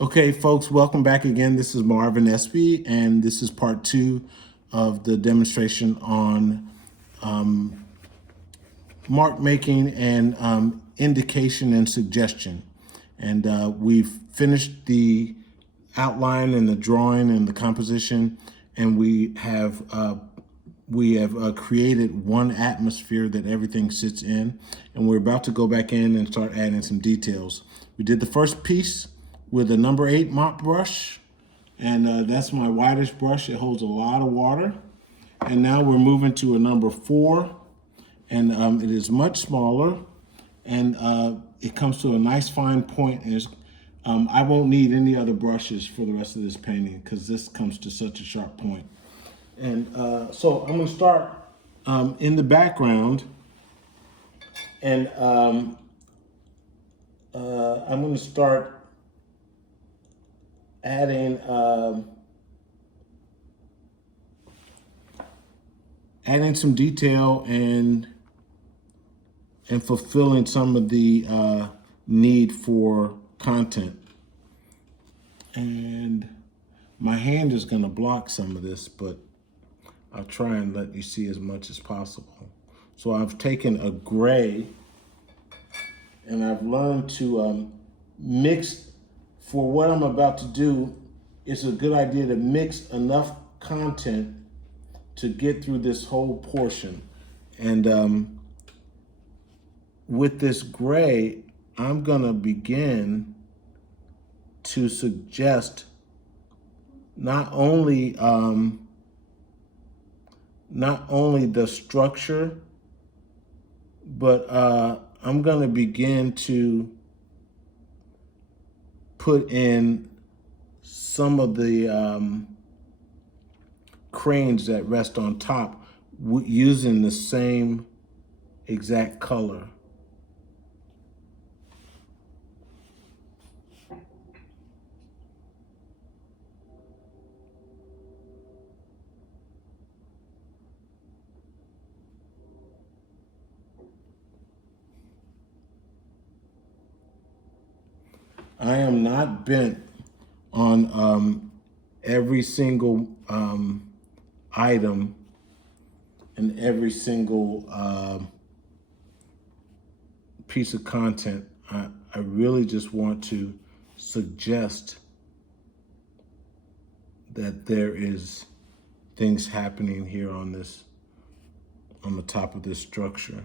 Okay, folks, welcome back again. This is Marvin Espy, and this is part two of the demonstration on mark making and indication and suggestion. And we've finished the outline and the drawing and the composition, and we have created one atmosphere that everything sits in, and we're about to go back in and start adding some details. We did the first piece with a number 8 mop brush, and that's my widest brush. It holds a lot of water. And now we're moving to a number 4, and it is much smaller, and it comes to a nice fine point. And I won't need any other brushes for the rest of this painting because this comes to such a sharp point. And so I'm going to start in the background, and I'm going to start adding some detail and fulfilling some of the need for content. And my hand is going to block some of this, but I'll try and let you see as much as possible. So I've taken a gray, and I've learned to mix. For what I'm about to do, it's a good idea to mix enough content to get through this whole portion. And with this gray, I'm gonna begin to suggest not only the structure, but I'm gonna begin to put in some of the cranes that rest on top using the same exact color. I am not bent on every single item and every single piece of content. I really just want to suggest that there is things happening here on the top of this structure.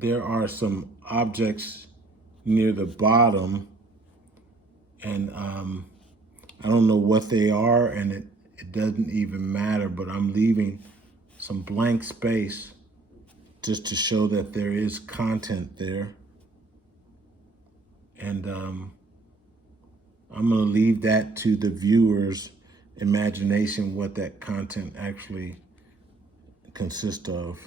There are some objects near the bottom, and I don't know what they are, and it doesn't even matter, but I'm leaving some blank space just to show that there is content there. And I'm gonna leave that to the viewer's imagination, what that content actually consists of.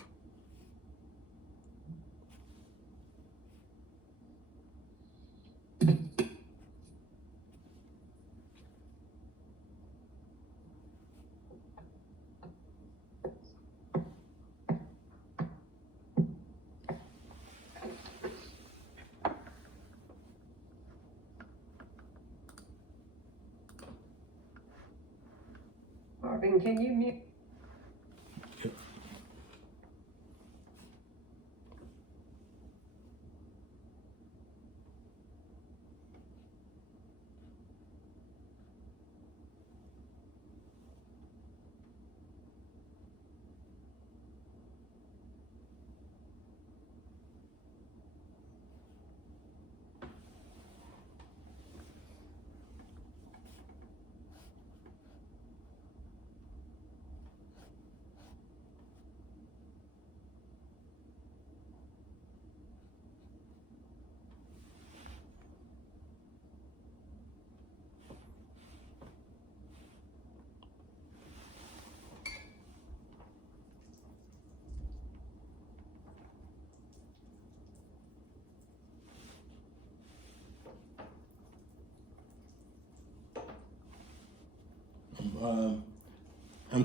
Marvin, can you mute?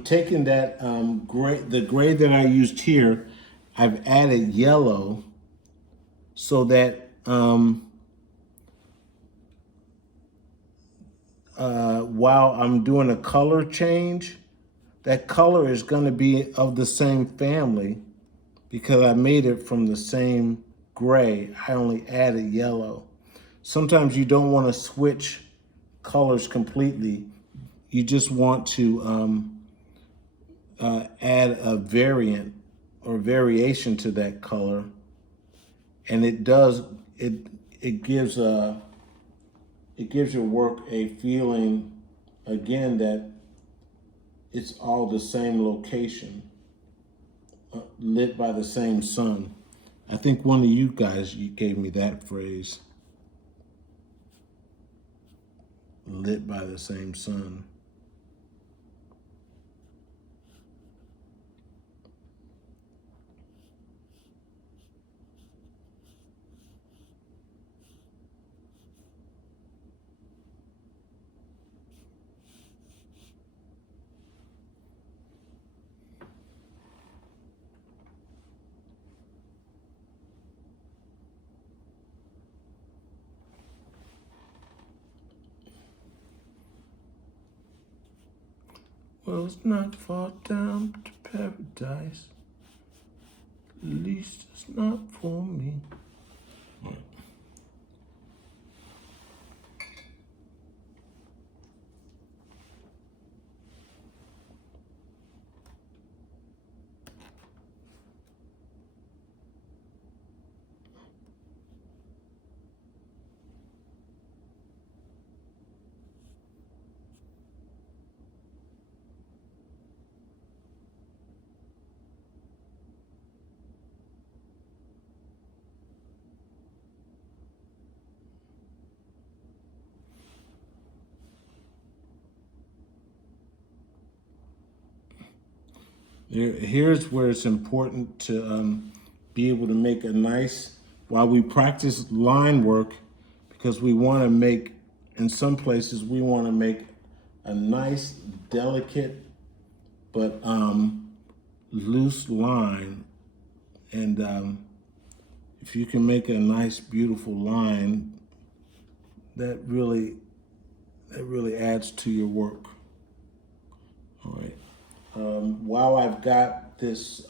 taken that gray, the gray that I used here, I've added yellow so that while I'm doing a color change, that color is going to be of the same family because I made it from the same gray. I only added yellow. Sometimes you don't want to switch colors completely. You just want to add a variant or variation to that color, and it does it gives your work a feeling again that it's all the same location, lit by the same sun. I think one of you guys gave me that phrase, lit by the same sun. Well, it's not far down to paradise. At least it's not for me. Here's where it's important to be able to make a nice, while we practice line work, because we want to make, in some places, we want to make a nice, delicate, but loose line. And if you can make a nice, beautiful line, that really adds to your work. All right. While I've got this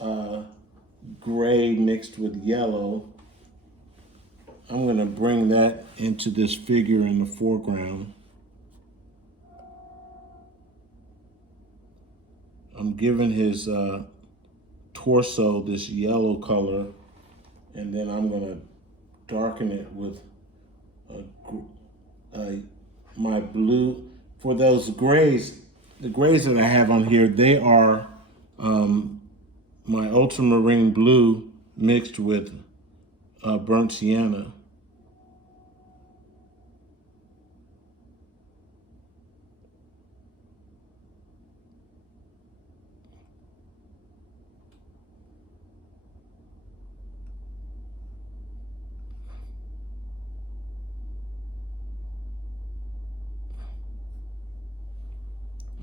gray mixed with yellow, I'm going to bring that into this figure in the foreground. I'm giving his torso this yellow color, and then I'm going to darken it with my blue. For those grays, the grays that I have on here, they are my ultramarine blue mixed with burnt sienna.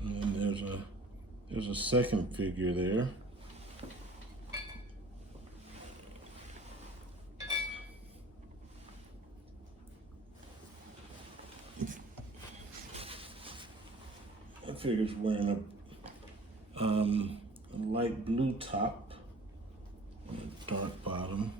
And there's a second figure there. That figure's wearing a light blue top and a dark bottom.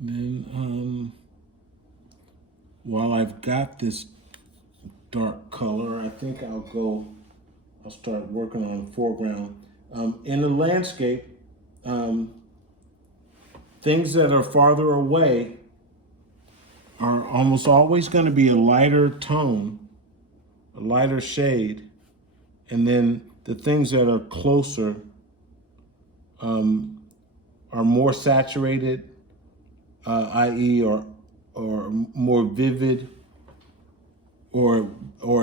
Then I've got this dark color, I think I'll start working on foreground. In the landscape, things that are farther away are almost always going to be a lighter tone, a lighter shade. And then the things that are closer are more saturated, i.e. or more vivid, or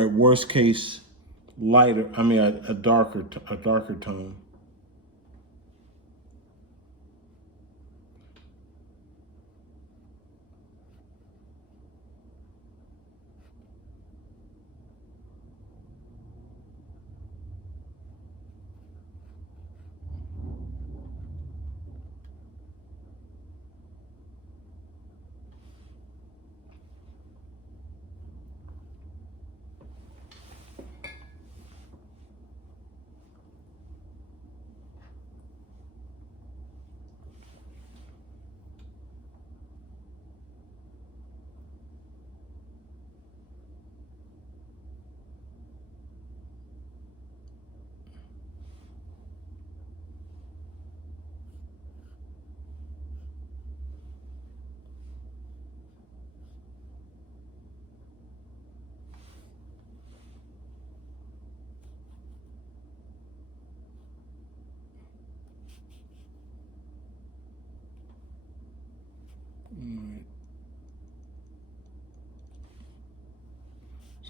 at worst case, lighter, I mean a darker tone.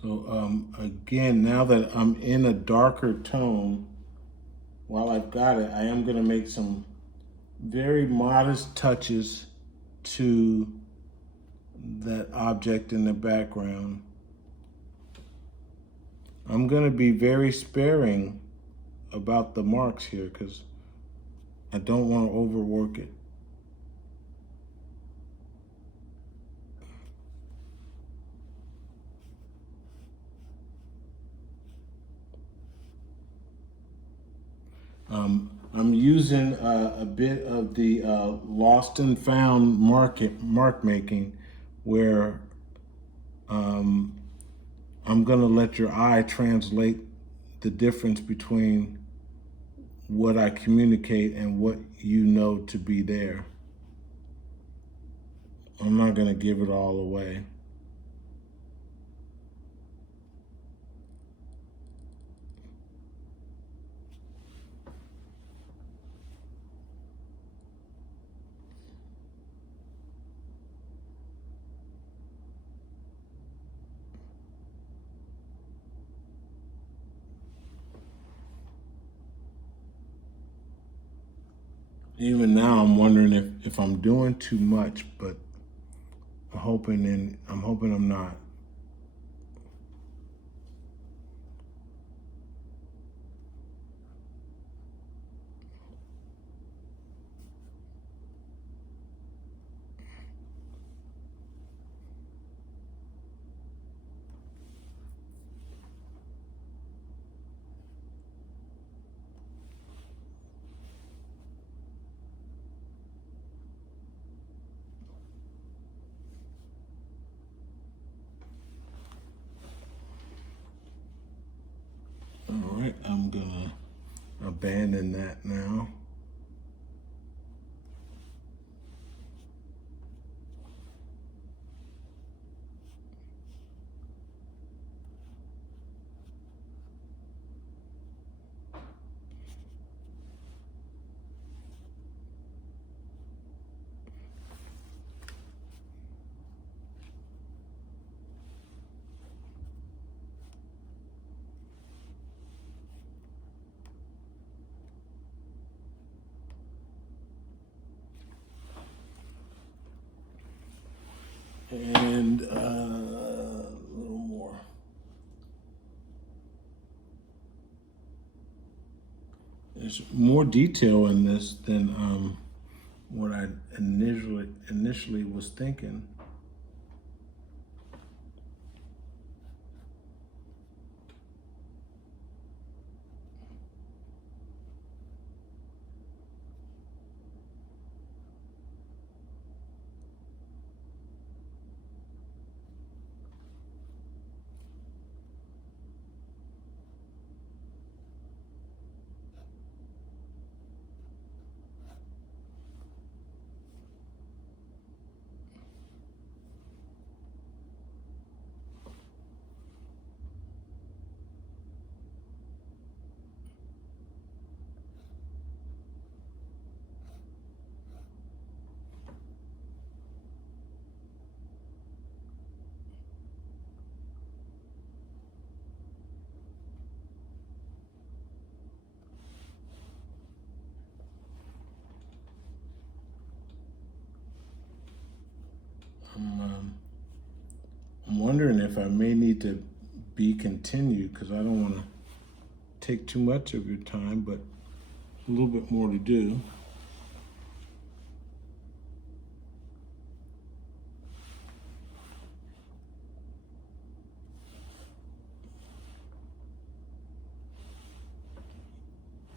So again, now that I'm in a darker tone, while I've got it, I am going to make some very modest touches to that object in the background. I'm going to be very sparing about the marks here because I don't want to overwork it. I'm using a bit of the lost and found mark making, where I'm gonna let your eye translate the difference between what I communicate and what you know to be there. I'm not gonna give it all away. Even now, I'm wondering if I'm doing too much, but I'm hoping I'm not. All right, I'm gonna abandon that now. And a little more. There's more detail in this than what I initially was thinking. wondering if I may need to be continued because I don't want to take too much of your time, but a little bit more to do.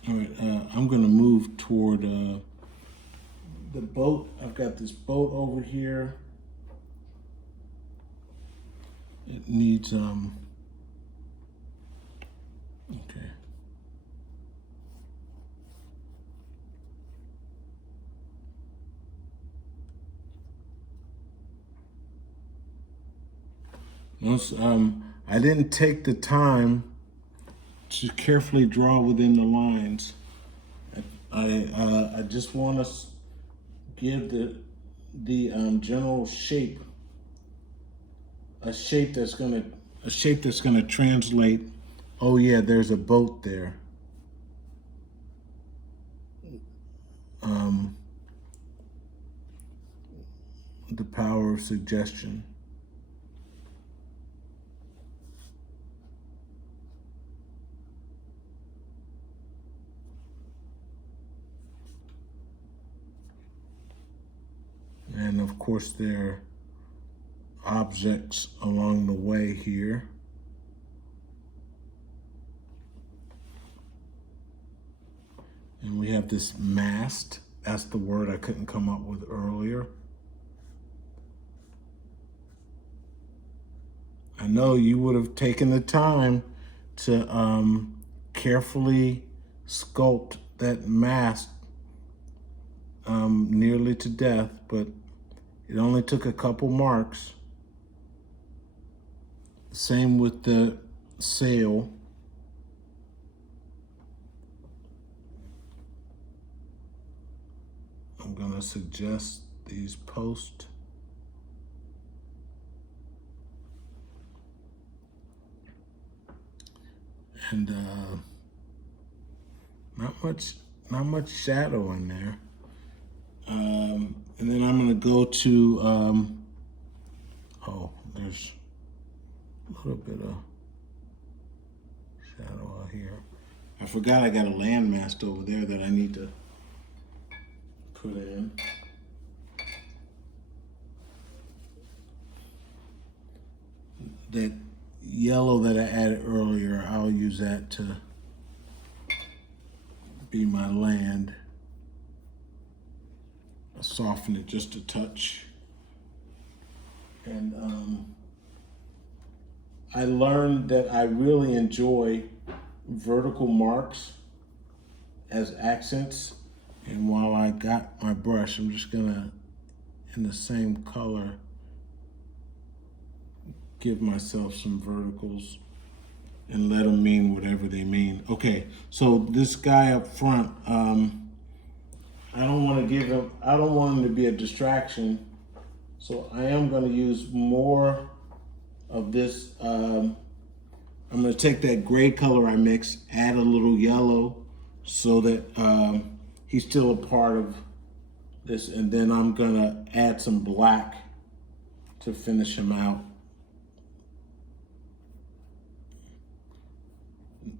All right, I'm gonna move toward the boat. I've got this boat over here. It needs, okay. Once, I didn't take the time to carefully draw within the lines. I just want to give the general shape a shape that's gonna translate. Oh yeah, there's a boat there. The power of suggestion. And of course there are objects along the way here. And we have this mast. That's the word I couldn't come up with earlier. I know you would have taken the time to carefully sculpt that mast nearly to death, but it only took a couple marks. Same with the sail. I'm gonna suggest these posts. And not much shadow in there. And then I'm gonna go to, oh, there's a little bit of shadow out here. I forgot I got a landmast over there that I need to put in. That yellow that I added earlier, I'll use that to be my land. I'll soften it just a touch. And I learned that I really enjoy vertical marks as accents. And while I got my brush, I'm just gonna, in the same color, give myself some verticals and let them mean whatever they mean. Okay, so this guy up front, I don't want him to be a distraction. So I am gonna use more of this. I'm gonna take that gray color I mixed, add a little yellow so that he's still a part of this, and then I'm gonna add some black to finish him out.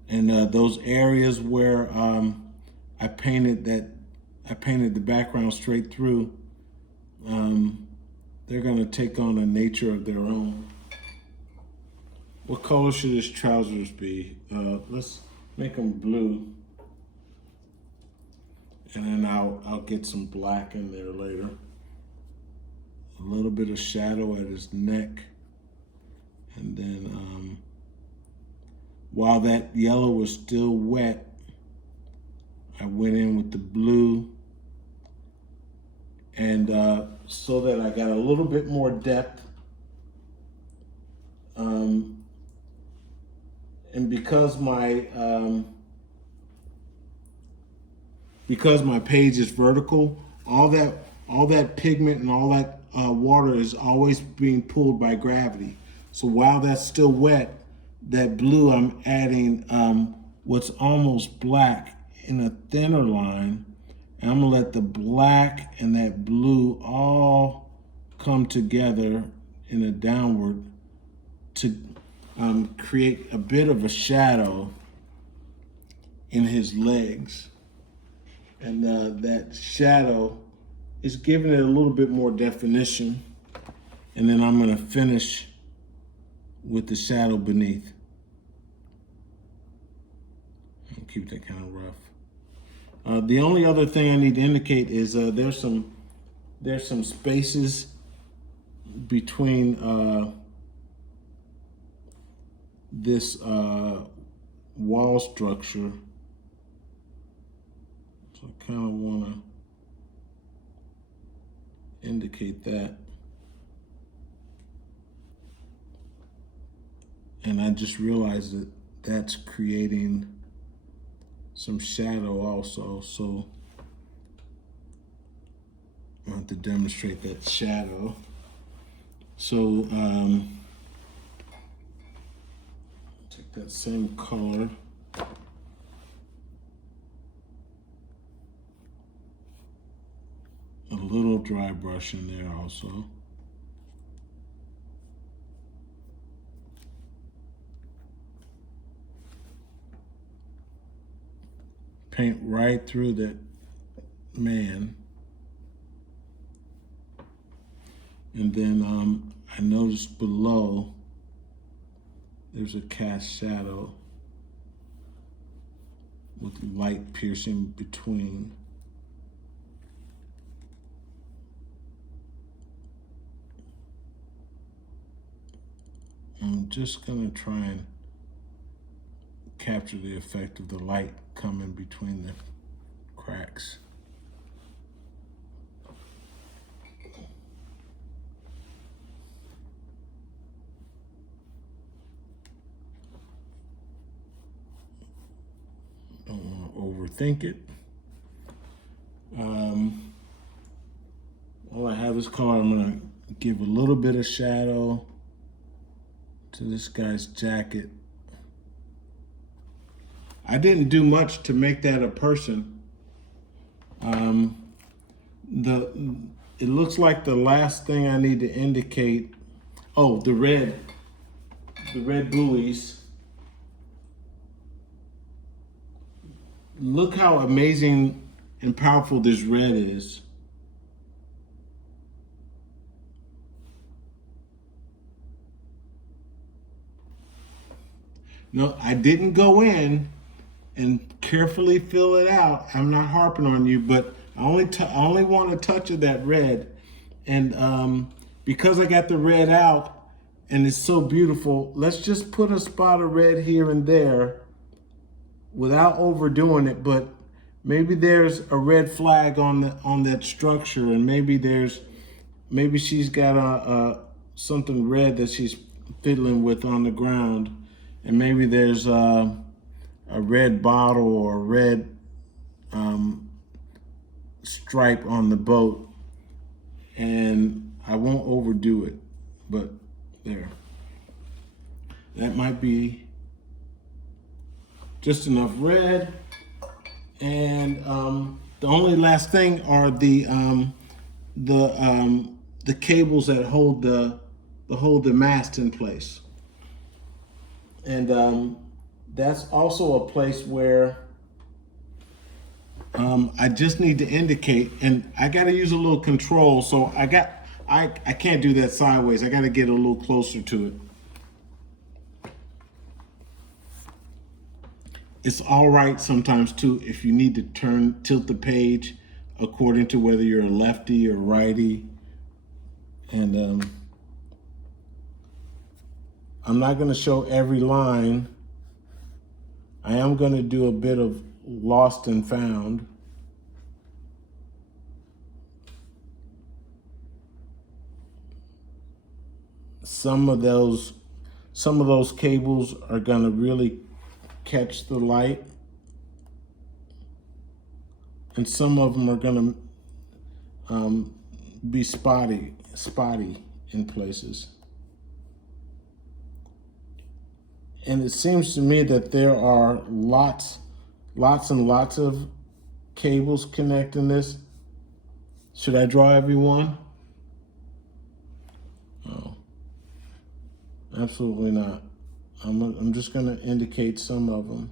And those areas where I painted the background straight through, they're gonna take on a nature of their own. What color should his trousers be? Let's make them blue. And then I'll get some black in there later. A little bit of shadow at his neck. And then while that yellow was still wet, I went in with the blue. And so that I got a little bit more depth. And because my page is vertical, all that pigment and all that water is always being pulled by gravity. So while that's still wet, that blue, I'm adding what's almost black in a thinner line. And I'm gonna let the black and that blue all come together in a downward to create a bit of a shadow in his legs. And that shadow is giving it a little bit more definition. And then I'm gonna finish with the shadow beneath. I'll keep that kind of rough. The only other thing I need to indicate is there's some spaces between this wall structure. So I kind of want to indicate that. And I just realized that that's creating some shadow also. So I want to demonstrate that shadow. So take that same color. A little dry brush in there also. Paint right through that man. And then I noticed below there's a cast shadow with light piercing between. I'm just gonna try and capture the effect of the light coming between the cracks. Don't want to overthink it. While I have this color, I'm gonna give a little bit of shadow to this guy's jacket. I didn't do much to make that a person. It looks like the last thing I need to indicate, oh, the red buoys. Look how amazing and powerful this red is. No, I didn't go in and carefully fill it out. I'm not harping on you, but I only want a touch of that red. And because I got the red out and it's so beautiful, let's just put a spot of red here and there without overdoing it. But maybe there's a red flag on that structure, and maybe she's got something red that she's fiddling with on the ground. And maybe there's a red bottle or a red stripe on the boat. And I won't overdo it, but there. That might be just enough red. And the only last thing are the cables that hold the mast in place. And that's also a place where I just need to indicate, and I got to use a little control. So I can't do that sideways. I got to get a little closer to it. It's all right sometimes too if you need to tilt the page according to whether you're a lefty or righty. And I'm not going to show every line. I am going to do a bit of lost and found. Some of those cables are going to really catch the light, and some of them are going to be spotty in places. And it seems to me that there are lots and lots of cables connecting this. Should I draw every one? Oh. Absolutely not. I'm just going to indicate some of them.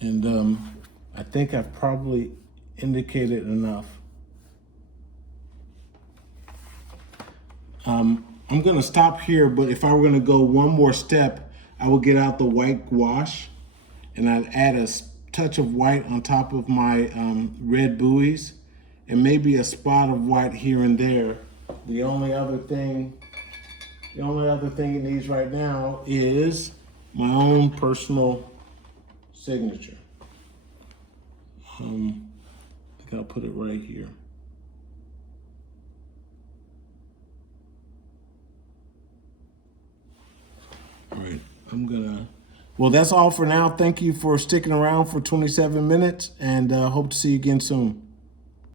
And I think I've probably indicated enough. I'm going to stop here, but if I were going to go one more step, I would get out the white gouache and I'd add a touch of white on top of my red buoys and maybe a spot of white here and there. The only other thing it needs right now is my own personal signature. I think I'll put it right here. All right, well, that's all for now. Thank you for sticking around for 27 minutes and hope to see you again soon.